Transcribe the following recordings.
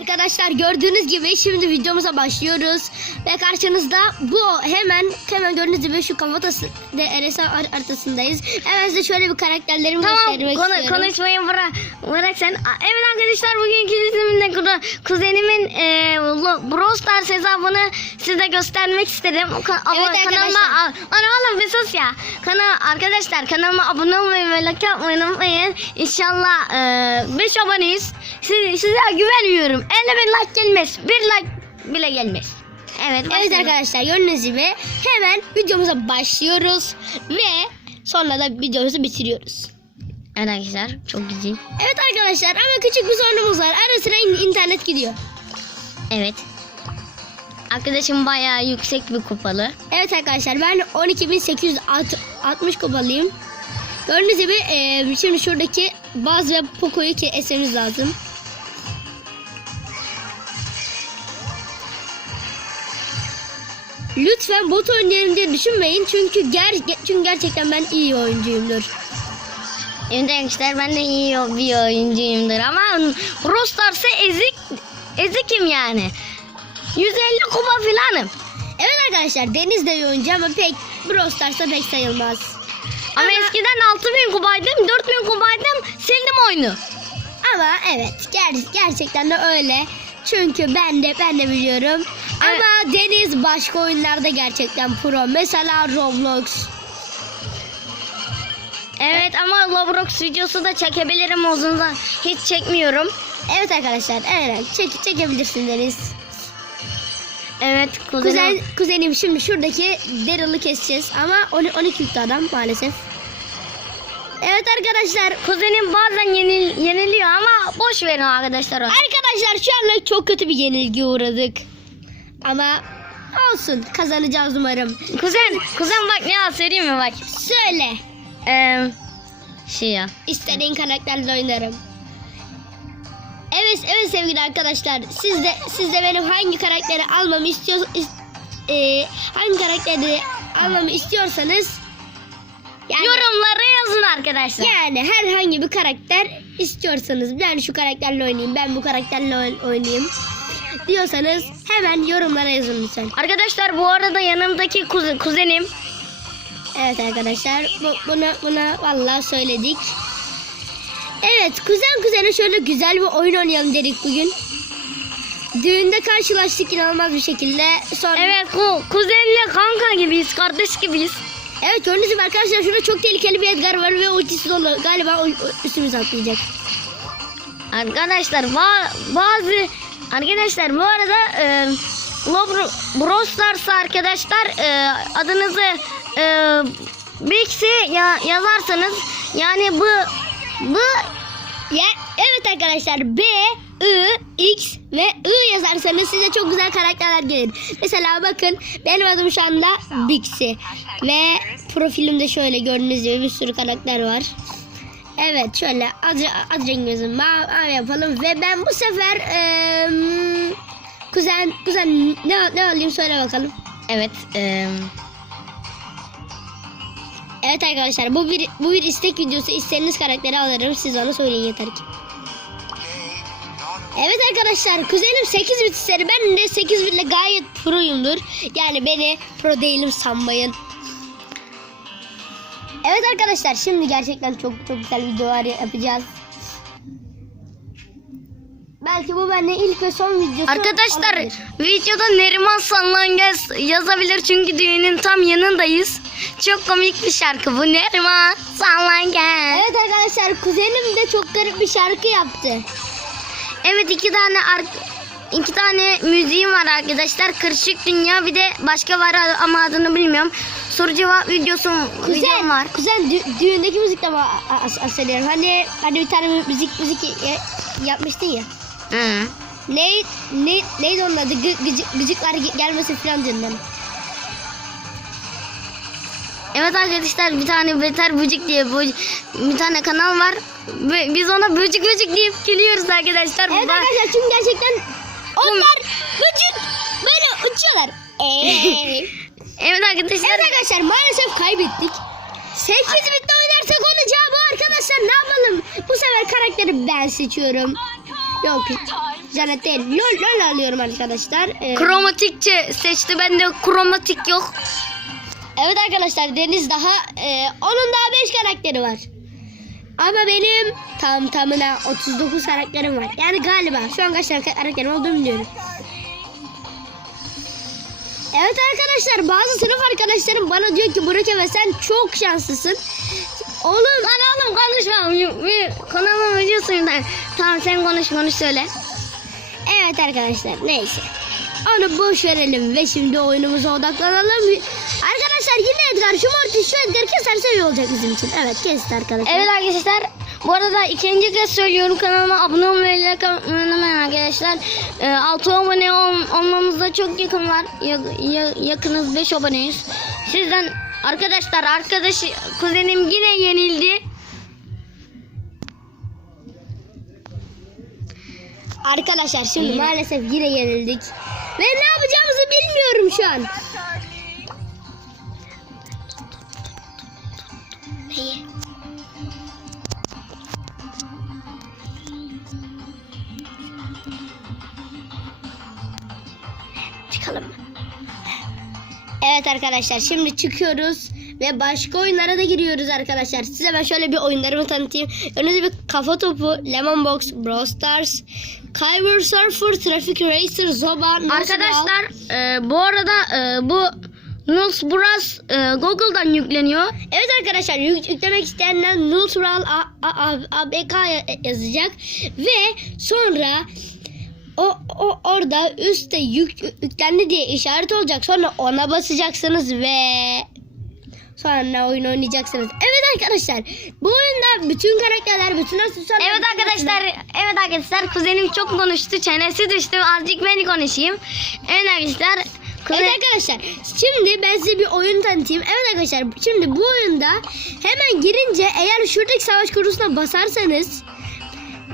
Arkadaşlar gördüğünüz gibi şimdi videomuza başlıyoruz ve karşınızda bu hemen hemen gördüğünüz gibi şu kafatası de RS har- haritasındayız. Hemen size şöyle bir karakterlerimi Tamam göstermek konu, istiyorum. konuşmayı bırak, bırak sen. Evet arkadaşlar bugünkü diziminde kuda- kuzenimin e, Brawl Stars hesabını size göstermek istedim. Ka- ama Evet kanalıma arkadaşlar. a- Ana oğlum bir sus ya. Kana arkadaşlar kanalıma abone olmayı ve like yapmayı unutmayın. İnşallah 5 aboneyiz. Siz, size güvenmiyorum. 50 bin like gelmez. Bir like bile gelmez. Evet. Evet arkadaşlar gördüğünüz gibi hemen videomuza başlıyoruz ve sonra da videomuzu bitiriyoruz. Evet arkadaşlar çok güzel. Evet arkadaşlar ama küçük bir sorunumuz var. Ara sıra in- internet gidiyor. Evet. Arkadaşım bayağı yüksek bir kupalı. Evet arkadaşlar ben 12.860 kupalıyım. Gördüğünüz gibi eee, şimdi şuradaki Baz ve Poco'yu kesmemiz lazım. Lütfen bot oynayalım diye düşünmeyin çünkü ger çünkü gerçekten ben iyi oyuncuyumdur. Evet arkadaşlar ben de iyi bir oyuncuyumdur ama Brawl Stars'ı ezik, ezikim yani. 150 kupa filanım. Evet arkadaşlar Deniz de iyi oyuncu ama pek Brawl Stars'ta pek sayılmaz. Ama, Ama- eskiden 6000 kupaydım, 4000 kupaydım, sildim oyunu. Ama evet ger- gerçekten de öyle. Çünkü ben de ben de biliyorum. Ama Deniz başka oyunlarda gerçekten pro. Mesela Roblox. Evet ama Roblox videosu da çekebilirim uzun zaman. Hiç çekmiyorum. Evet arkadaşlar evet çek çekebilirsin Deniz. Evet Kuzen, kuzenim. kuzenim şimdi şuradaki Daryl'ı keseceğiz ama 12, 12 yüklü adam maalesef. Evet arkadaşlar. Kuzenim bazen yenil, yeniliyor ama boş verin arkadaşlar. Arkadaşlar şu anda çok kötü bir yenilgiye uğradık. Ama olsun kazanacağız umarım. Kuzen, kuzen bak ne yap söyleyeyim mi bak. Söyle. Ee, şey ya. İstediğin karakterle oynarım. Evet, evet sevgili arkadaşlar. Siz de siz de benim hangi karakteri almamı istiyor is- e, hangi karakteri almamı istiyorsanız yani, Yorumlara yazın arkadaşlar. yani herhangi bir karakter istiyorsanız ben şu karakterle oynayayım, ben bu karakterle oyn- oynayayım diyorsanız hemen yorumlara yazın lütfen. Arkadaşlar bu arada yanımdaki kuze- kuzenim. Evet arkadaşlar bu, buna buna vallahi söyledik. Evet kuzen kuzene şöyle güzel bir oyun oynayalım dedik bugün. Düğünde karşılaştık inanılmaz bir şekilde. Sonra... Evet ku kuzenle kanka gibiyiz, kardeş gibiyiz. Evet gördüğünüz gibi arkadaşlar şurada çok tehlikeli bir Edgar var ve ultisi dolu. Galiba o, o- üstümüze atlayacak. Arkadaşlar ba- bazı arkadaşlar bu arada e, Lobro, arkadaşlar e, adınızı e, Bix'i ya, yazarsanız yani bu bu Ya, evet arkadaşlar B, I, X ve I yazarsanız size çok güzel karakterler gelir. Mesela bakın benim adım şu anda Bixi. Ve profilimde şöyle gördüğünüz gibi bir sürü karakter var. Evet şöyle ad, ad rengimizi mavi, yapalım. Ve ben bu sefer eee, kuzen kuzen ne, ne alayım söyle bakalım. evet e, Evet arkadaşlar bu bir bu bir istek videosu. İstediğiniz karakteri alırım. Siz onu söyleyin yeter ki. Evet arkadaşlar kuzenim 8 bit istedi. Ben de 8 bitle gayet proyumdur. Yani beni pro değilim sanmayın. Evet arkadaşlar şimdi gerçekten çok çok güzel videolar yapacağız. Belki bu bende ilk ve son videosu Arkadaşlar olabilir. videoda Neriman Sallangas yazabilir çünkü düğünün tam yanındayız. Çok komik bir şarkı bu Neriman Sallangas. Evet arkadaşlar kuzenim de çok garip bir şarkı yaptı. Evet iki tane ar- iki tane müziğim var arkadaşlar. Kırışık Dünya bir de başka var ama adını bilmiyorum. Soru cevap videosu videom Kuzen, var. kuzen dü- düğündeki müzikten bahsediyorum. Hani hani bir tane müzik müzik ya- yapmıştın ya. Hı. Ne ne neydi onun adı? Gı, gıcık, gıcıklar ge- gelmesin falan diyorsun. Evet arkadaşlar bir tane Beter Böcek diye bir tane kanal var. Biz ona böcek böcek deyip gülüyoruz arkadaşlar. Evet arkadaşlar çünkü gerçekten onlar gıcık böyle uçuyorlar. Eee. Evet arkadaşlar. evet arkadaşlar maalesef kaybettik. 8 bitte oynarsak olacağı bu arkadaşlar ne yapalım? Bu sefer karakteri ben seçiyorum. Yok. Janet değil. LOL, LOL alıyorum arkadaşlar. Ee, Kromatikçe seçti. Bende kromatik yok. evet arkadaşlar Deniz daha e, onun daha 5 karakteri var. Ama benim tam tamına 39 karakterim var. Yani galiba şu an kaç karakterim olduğunu bilmiyorum. Evet arkadaşlar bazı sınıf arkadaşlarım bana diyor ki Burak Efe sen çok şanslısın. Oğlum Lan oğlum konuşma. Kanalıma videosuyum ben. Tamam sen konuş konuş söyle. Evet arkadaşlar neyse. Onu boş verelim ve şimdi oyunumuza odaklanalım. Arkadaşlar yine Edgar şu Mortis şu Edgar keserse iyi olacak bizim için. Evet kesti arkadaşlar. Evet arkadaşlar bu arada ikinci kez söylüyorum kanalıma abone olmayı like unutmayın arkadaşlar. Ee, 6 abone ol, olmamızda çok yakın var. Ya- ya- yakınız 5 aboneyiz. Sizden arkadaşlar arkadaş kuzenim yine yenildi. Arkadaşlar şimdi maalesef yine yenildik. Ve ne yapacağımızı bilmiyorum şu an. Neyi? Çıkalım mı? Evet arkadaşlar şimdi çıkıyoruz ve başka oyunlara da giriyoruz arkadaşlar. Size ben şöyle bir oyunlarımı tanıtayım. Önünüzde bir kafa topu, Lemon Box, Brawl Stars, Kyber Surfer, Traffic Racer, Zoba. Arkadaşlar e, bu arada e, bu Nuls Bros e, Google'dan yükleniyor. Evet arkadaşlar yük- yüklemek isteyenler Nultral ABK ya- yazacak ve sonra o, o orada üstte yük, yüklendi diye işaret olacak. Sonra ona basacaksınız ve sonra oyun oynayacaksınız. Evet arkadaşlar bu oyunda bütün karakterler, bütün aksesuarlar... Evet bütün arkadaşlar, evet arkadaşlar kuzenim çok konuştu, çenesi düştü. Azıcık ben konuşayım. Evet arkadaşlar, kuzen... Evet arkadaşlar şimdi ben size bir oyun tanıtayım. Evet arkadaşlar şimdi bu oyunda hemen girince eğer şuradaki savaş kurusuna basarsanız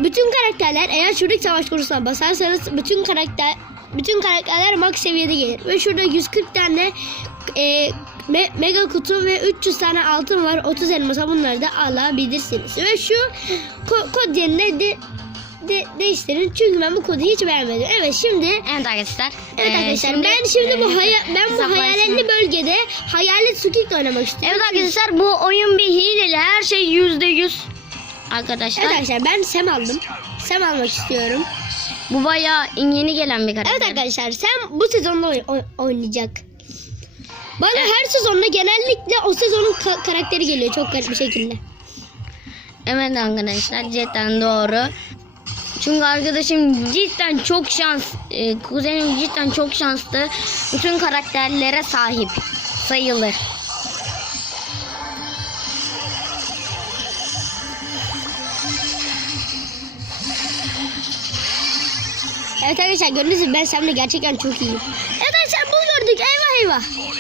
bütün karakterler eğer şuradaki savaş kurusuna basarsanız bütün karakter bütün karakterler max seviyede gelir. Ve şurada 140 tane e, me- mega kutu ve 300 tane altın var. 30 elmasa bunları da alabilirsiniz. Ve şu ko- kod yerine de, de- değiştirin. Çünkü ben bu kodu hiç beğenmedim. Evet şimdi Evet arkadaşlar. Evet e, arkadaşlar ben şimdi bu e, haya- ben bu hayaletli bölgede hayalet sukik oynamak istiyorum. Evet arkadaşlar bu oyun bir hileli, her şey yüzde yüz. Arkadaşlar Evet arkadaşlar ben Sem aldım. Sem almak istiyorum. bu bayağı yeni gelen bir karakter. Evet arkadaşlar Sem bu sezonda oy- oy- oynayacak. Bana her sezonda genellikle o sezonun ka- karakteri geliyor çok garip bir şekilde. Evet arkadaşlar cidden doğru. Çünkü arkadaşım cidden çok şans, e, kuzenim cidden çok şanslı. Bütün karakterlere sahip sayılır. Evet arkadaşlar gördüğünüz gibi ben Sem'le gerçekten çok iyiyim. Evet arkadaşlar bunu gördük eyvah eyvah.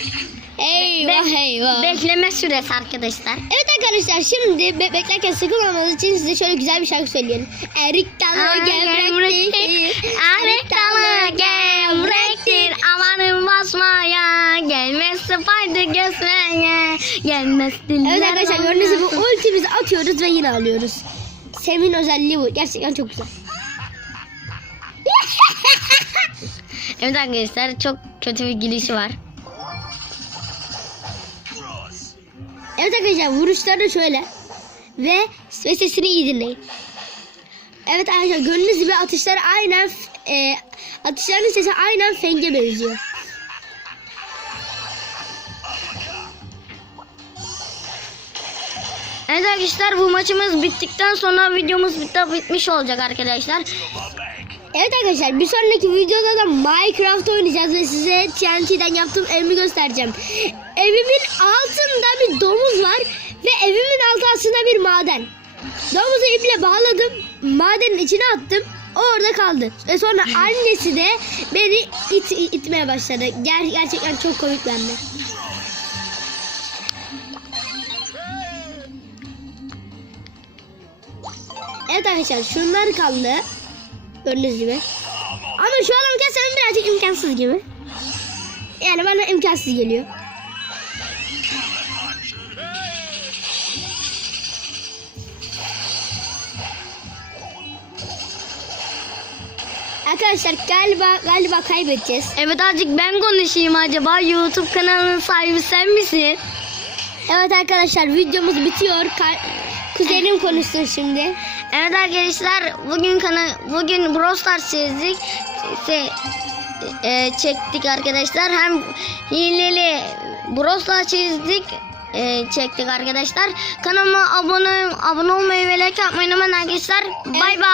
Eyvah Be- eyvah. Bekleme süresi arkadaşlar. Evet arkadaşlar şimdi be- beklerken sıkılmamanız için size şöyle güzel bir şarkı söyleyelim. Erik dalı gevrektir. Erik dalı gevrektir. Amanın basmaya. Gelmez spider göğsüne. Gelmez diller. Evet arkadaşlar gördüğünüz gibi ultimizi atıyoruz ve yine alıyoruz. Sem'in özelliği bu. Gerçekten çok güzel. Evet arkadaşlar çok kötü bir girişi var. Evet arkadaşlar vuruşları da şöyle. Ve, ve sesini iyi dinleyin. Evet arkadaşlar gördüğünüz gibi atışları aynen e, atışların sesi aynen Feng'e benziyor. Evet arkadaşlar bu maçımız bittikten sonra videomuz bitti, bitmiş olacak arkadaşlar. Evet arkadaşlar bir sonraki videoda da Minecraft oynayacağız ve size TNT'den yaptığım evimi göstereceğim. Evimin altında bir domuz var ve evimin altı aslında bir maden. Domuzu iple bağladım, madenin içine attım. O orada kaldı. Ve sonra annesi de beni it, itmeye başladı. Ger gerçekten çok komik bende. Evet arkadaşlar şunlar kaldı. Gördüğünüz gibi. Ama şu an kesmem birazcık imkansız gibi. Yani bana imkansız geliyor. Arkadaşlar galiba galiba kaybedeceğiz. Evet azıcık ben konuşayım acaba. YouTube kanalının sahibi sen misin? Evet arkadaşlar videomuz bitiyor. Ka- Kuzenim konuşsun şimdi. Evet arkadaşlar bugün kana bugün Brawl Stars çizdik. Se, e, çektik arkadaşlar. Hem hileli Brawl Stars çizdik. e, çektik arkadaşlar. Kanalıma abone abone olmayı ve like atmayı unutmayın arkadaşlar. Bay bay.